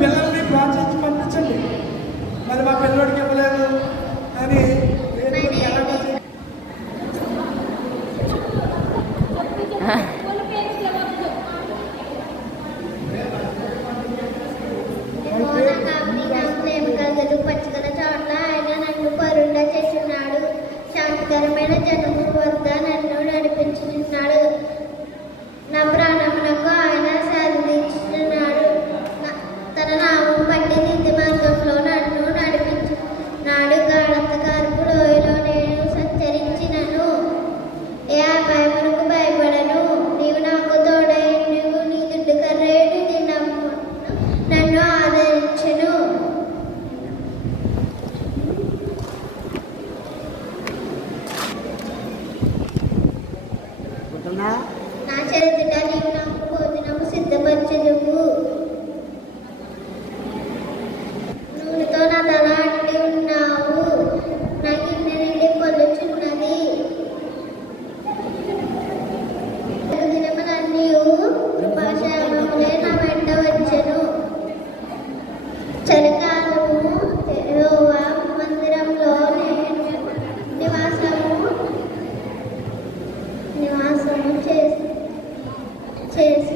పిల్లల్ని ప్రోత్సహించి పంపించండి. మరి మా పిల్లడికి ఇవ్వలేదు అని పచ్చగల చోట్ల ఆయన నన్ను పరుండా చేస్తున్నాడు. శాంతికరమైన జనము వద్ద నన్ను నడిపించుతున్నాడు. నా ప్రాణమునకు ఆయన సాధించుతున్నాడు. తన నామం బట్టి నీతి మార్గంలో నన్ను నడిపించున్నాడు. గాఢంధకారపు లోయలో నేను సంచరించినను ఏ అపాయమునకు భయపడను. నీవు నాకు తోడై నువ్వు నీ దుడ్డు కర్రేడు నన్ను ఆదరించును. నా చరిత్ర నీవు నాకు భోజనము సిద్ధపరచెదవు. నూనెతో నా తల అంటి ఉన్నావు. నా గిన్నె నిండి పొల్లుచున్నది. దినములన్నీ కృపాక్షేమములే నా వెంట వచ్చెను. చలికాలము యెహోవా మందిరంలో నేను నివాసము చేసి